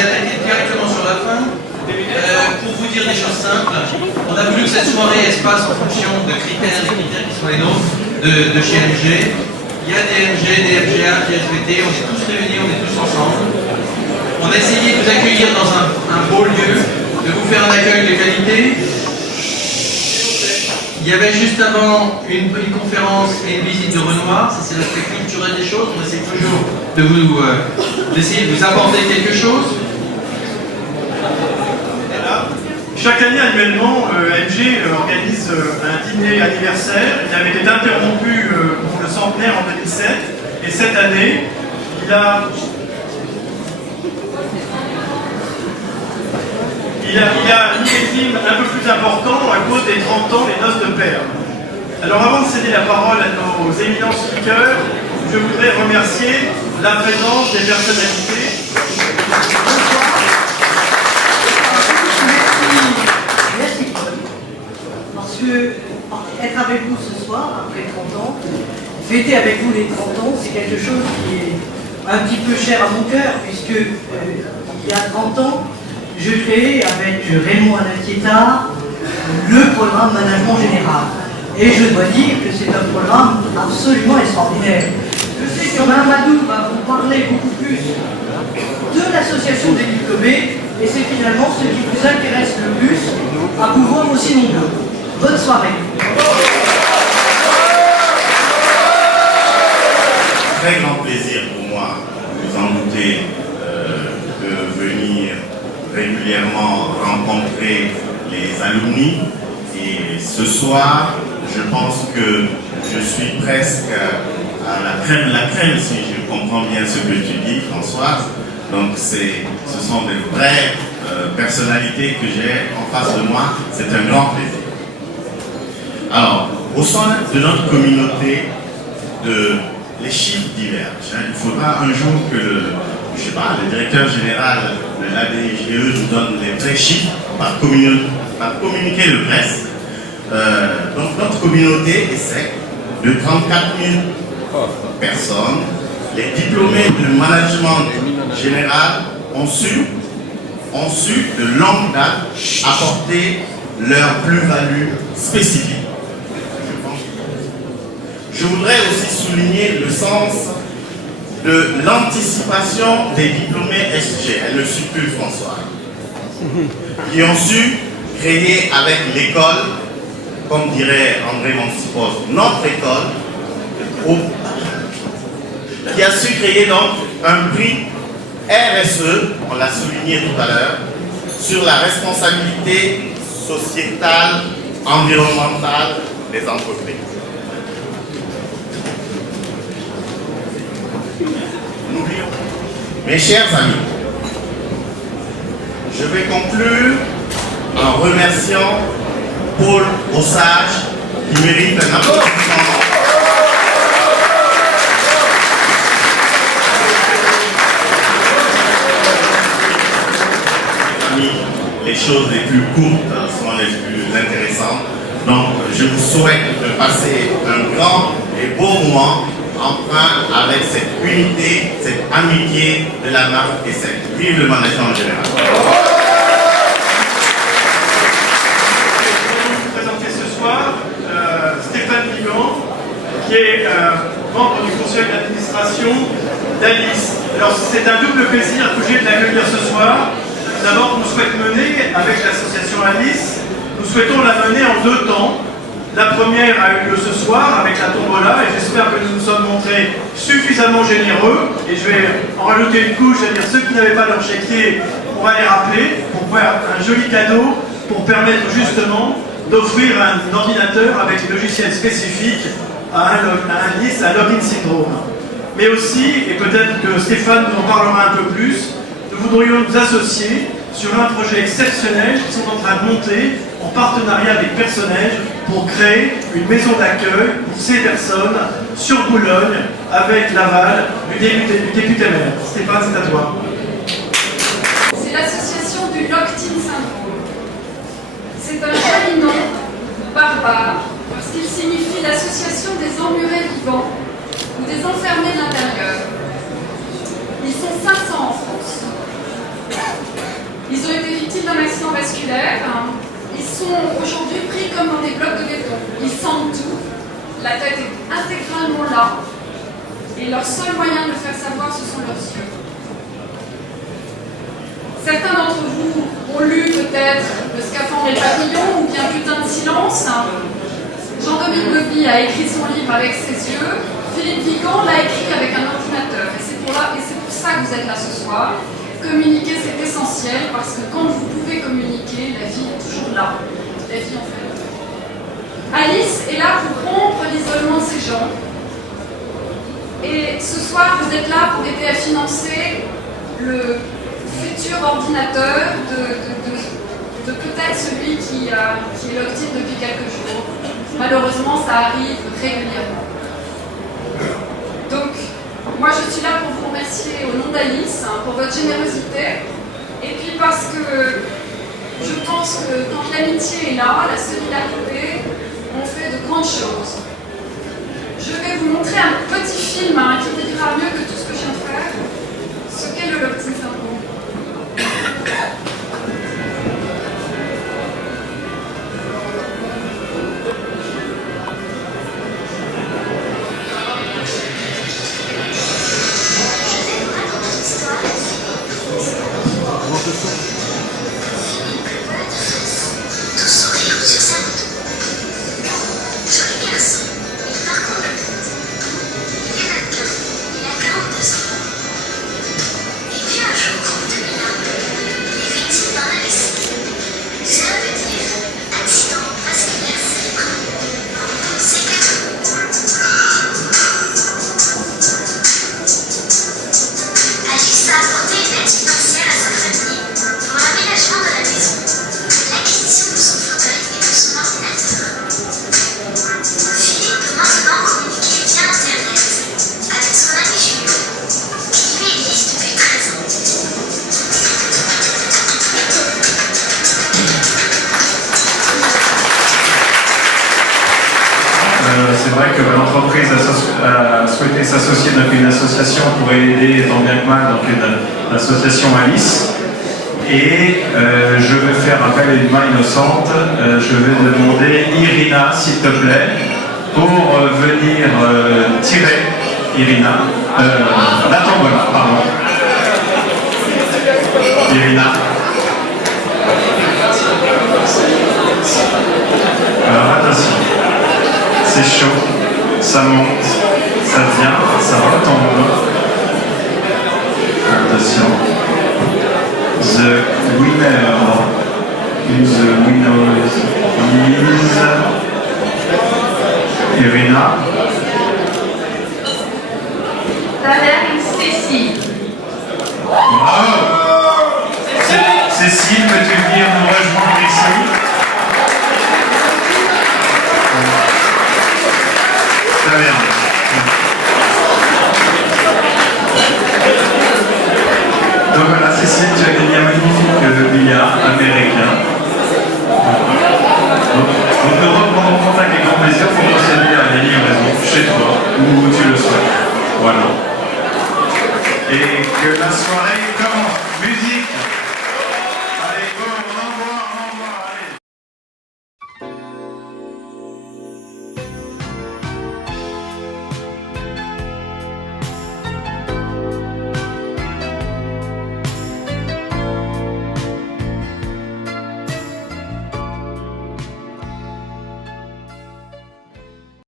vais attaquer directement sur la fin. Pour vous dire des choses simples, on a voulu que cette soirée elle se passe en fonction de critères, des critères qui sont les nôtres, de chez MG. Il y a des MG, des FGA, des SVT, on est tous réunis, on est tous ensemble. On a essayé de vous accueillir dans un beau lieu, de vous faire un accueil de qualité. Il y avait juste avant une conférence et une visite de Renoir, ça c'est l'aspect culturel des choses, on essaie toujours d'essayer de vous apporter quelque chose. Chaque année, annuellement, MG organise un dîner anniversaire. Il avait été interrompu pour le centenaire en 2007. Et cette année, il a un millésime un peu plus important à cause des 30 ans des noces de père. Alors avant de céder la parole à nos éminents speakers, je voudrais remercier la présence des personnalités. Parce que être avec vous ce soir, après 30 ans, fêter avec vous les 30 ans, c'est quelque chose qui est un petit peu cher à mon cœur, puisque il y a 30 ans, je créais avec Raymond Anacchieta le programme Management Général. Et je dois dire que c'est un programme absolument extraordinaire. Je sais que Mme Madou va vous parler beaucoup plus de l'association des diplômés, et c'est finalement ce qui vous intéresse le plus, à pouvoir aussi nombreux. Bonne soirée. Très grand plaisir pour moi, vous en doutez, de venir régulièrement rencontrer les alumni. Et ce soir, je pense que je suis presque à la crème, si je comprends bien ce que tu dis, Françoise. Donc ce sont des vraies personnalités que j'ai en face de moi. C'est un grand plaisir. Alors, au sein de notre communauté, les chiffres divergent. Il faudra un jour que le directeur général de l'ADIGE nous donne les vrais chiffres par communiqué de presse. Donc notre communauté essaie de 34 000 personnes. Les diplômés de management général ont su de longue date apporter leur plus-value spécifique. Je voudrais aussi souligner le sens de l'anticipation des diplômés SG, elle ne suit plus François, qui ont su créer avec l'école, comme dirait André Mancipos, notre école, qui a su créer donc un prix RSE, on l'a souligné tout à l'heure, sur la responsabilité sociétale, environnementale des entreprises. Mes chers amis, je vais conclure en remerciant Paul Osage, qui mérite un applaudissement. Les choses les plus courtes sont les plus intéressantes. Donc, je vous souhaite de passer un grand et beau moment enfin avec cette unité, cette amitié de la marque et cette vive le management en général. Je vais vous présenter ce soir Stéphane Vigan, qui est membre du conseil d'administration d'Alice. Alors c'est un double plaisir que j'ai de l'accueillir ce soir. D'abord, nous souhaitons mener avec l'association Alice, nous souhaitons la mener en 2 temps. La première a eu lieu ce soir avec la tombola et j'espère que nous nous sommes montrés suffisamment généreux. Et je vais en rajouter une couche, c'est-à-dire ceux qui n'avaient pas leur chéquier, on va les rappeler pour faire un joli cadeau pour permettre justement d'offrir un ordinateur avec des logiciels spécifiques à un Alice, à Login Syndrome. Mais aussi, et peut-être que Stéphane nous en parlera un peu plus, nous voudrions nous associer sur un projet exceptionnel qu'ils sont en train de monter en partenariat avec Personnage pour créer une maison d'accueil pour ces personnes sur Boulogne avec l'aval du député maire. Stéphane, c'est à toi. C'est l'association du Locked-in Syndrome. C'est un joli nom, barbare, parce qu'il signifie l'association des emmurés vivants ou des enfermés de l'intérieur. Ils sont 500 en France. cardiovasculaires. Ils sont aujourd'hui pris comme dans des blocs de béton. Ils sentent tout, la tête est intégralement là, et leur seul moyen de le faire savoir, ce sont leurs yeux. Certains d'entre vous ont lu peut-être Le Scaphandre et le Papillon ou bien Putain de silence. Jean-Dominique Beuve a écrit son livre avec ses yeux. Philippe Vigan l'a écrit avec un ordinateur. Et c'est pour ça que vous êtes là ce soir. Communiquer, c'est essentiel parce que quand vous pouvez communiquer, la vie est toujours là. La vie en fait. Alice est là pour rompre l'isolement de ces gens. Et ce soir, vous êtes là pour aider à financer le futur ordinateur de peut-être celui qui est locked-in depuis quelques jours. Malheureusement, ça arrive régulièrement. Donc, moi je suis là pour vous remercier au nom d'Alice pour votre générosité. Et puis parce que je pense que quand l'amitié est là, la solidarité, on fait de grandes choses. Je vais vous montrer un petit film qui vous dira mieux que tout ce que je viens de faire, ce qu'est le locked-in syndrome. C'est vrai que l'entreprise a souhaité s'associer avec une association pour aider tant bien que mal, donc une association Alice. Et je vais faire appel à une main innocente. Je vais demander Irina, s'il te plaît, pour venir tirer Irina. Attends, voilà, pardon. Irina. Alors attention. C'est chaud, ça monte, ça vient, ça retombe. Attention. The winner is Irina. Cécile. Bravo. Cécile, peux-tu venir nous rejoindre ici? Très bien. Donc voilà, Cécile, tu as gagné un magnifique billard américain. Donc nous reprendrons contact avec grand plaisir pour procéder à la livraison chez toi, où tu le souhaites. Voilà. Et que la soirée